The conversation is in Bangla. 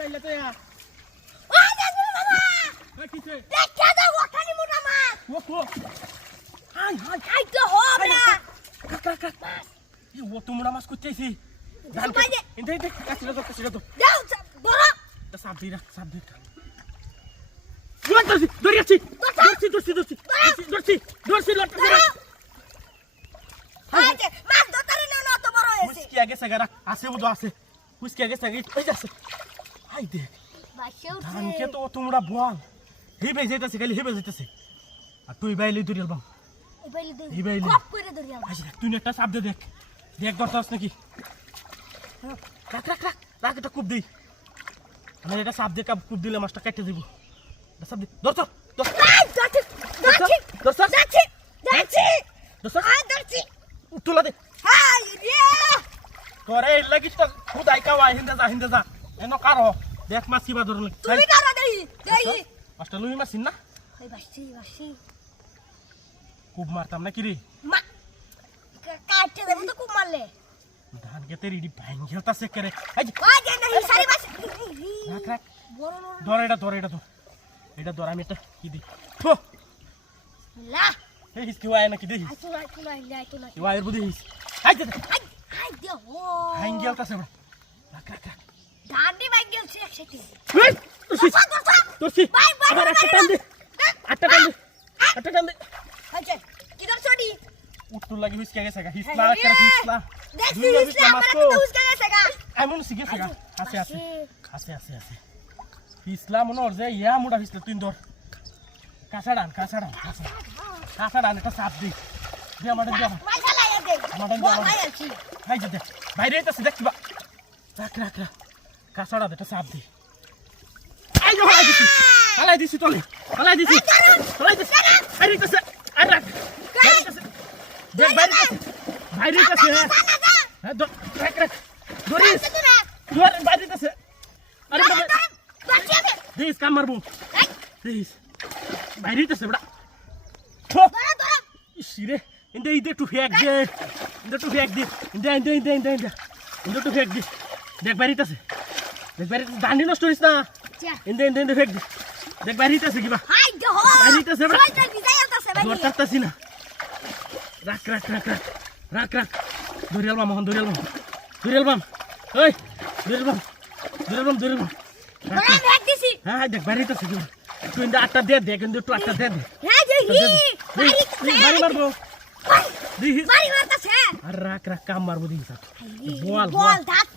ডাইলা তো ইয়া ও দেখুন বাবা এ কিছে দেখা দাও ওখানে মোটা মাছ ও কো হাই হাই আই তো হবে কাক ই ও তোমরা মাছ করতেছি ধান ইন্দে ইন্দে কাছিরা তো যাও বড় তা সাপ দিরা দৌড়ছি দৌড়ছি লটটা আজে মাছ ধরতে না তো বড় হয়েছে হুইস্কি আগে সাগারা আছে বুদো আছে হুইস্কি আগে সাগি ওই যাচ্ছে হাই দে বাসেও ধানকে তো তোমরা বল হিবে যাইতাছে খালি হিবে যাইতাছে আর তুই বাইলে দরিয়াল বাম এবাইলে দে এই বাইলে। কপ করে ধরিয়া আচ্ছা তুই একটা সাপ দে দেখ ধরতাস নাকি রাখ এটা কুপ দিই আমি এটা সাপ দিয়ে কুপ দিলে মাছটা কেটে দিব এটা সাপ দি ধরছ যাচ্ছি তুলা দে হাই রে তোরে লাগিস তো খুদাই কাওয়া হিন্দা যা এন কারো দেখ মাছ কিবা ধরলে তুমি কারা দেই মাছটা লুই মাছিন না ওই বাসি খুব মারতাম না কি রে মা কাটতে দেব তো খুব মারলে ধান খেতে রেডি ভাঙ খেলতাছে করে এই ওই যে নাই সারি বাসি রাখ বড় ধর এটা ধর আমি এটা কি দি থো লা এই হিসকি ওয়াই না কি দেই আই তো না ওয়াই এর বুদ্ধি হিস আই দে আই দে ও ভাঙ খেলতাছে রাখ ডান্ডি ভাই গেলছে একসাথে এই তোরছি বাই আবার একটা টান দে আচ্ছা কি দর ছড়ি উত্তর লাগি হিসকি আগে সাগা হিসলা হিসলা দেখছি ইসলাম মানে তো উসকা গেছে গা এমন শিখে সাগা আছে হিসলা মনে হর যে ইয়া মোটা হিসলা তুই ধর কাঁচা ডান একটা সাপ দি দে আমাদের দে মাইশালা ইয়া দে আমাদের বল ভাই আছি হাই যে দেখ বাইরে আইতাছে দেখ কিবা রাখ কাঁচা ডান একটা সাপ দি আই যো হালাই দিছি তলে হালাই দিছি আই রিতাছে আই রাখ দেখ বাইরে আইতাছে হ্যাঁ রাখ দরিস দর বাইরে আইতাছে আরে দিস কাম মারবো দিস বাইরে আইতাছে বড়া ইসিরে ইন্দে একটু ফেক দে ইন্দে একটু ফেক দে দেখ বাইরে আইতাছে দান্ডি নষ্ট করিস না ইন্দে ফেক দে দেখ বাইরে আইতাছে কিবা হাই দে হো বাইরে আইতাছে বড়া সোলটা বিজাই আলতাছে ভাই দর কাটতাছি না রাখ দরিয়াল বাম ওই দরিয়াল বাম বড় দেখ দিছি হ্যাঁ দেখ বাইরে আইতাছে কিবা তুই ইন্দে আটটা দে কিন্তু একটু আটটা দে হ্যাঁ যে বাড়ি মারবো বাড়ি মারতাছে আর রাখ কাম মারবো দিস বল দাঁত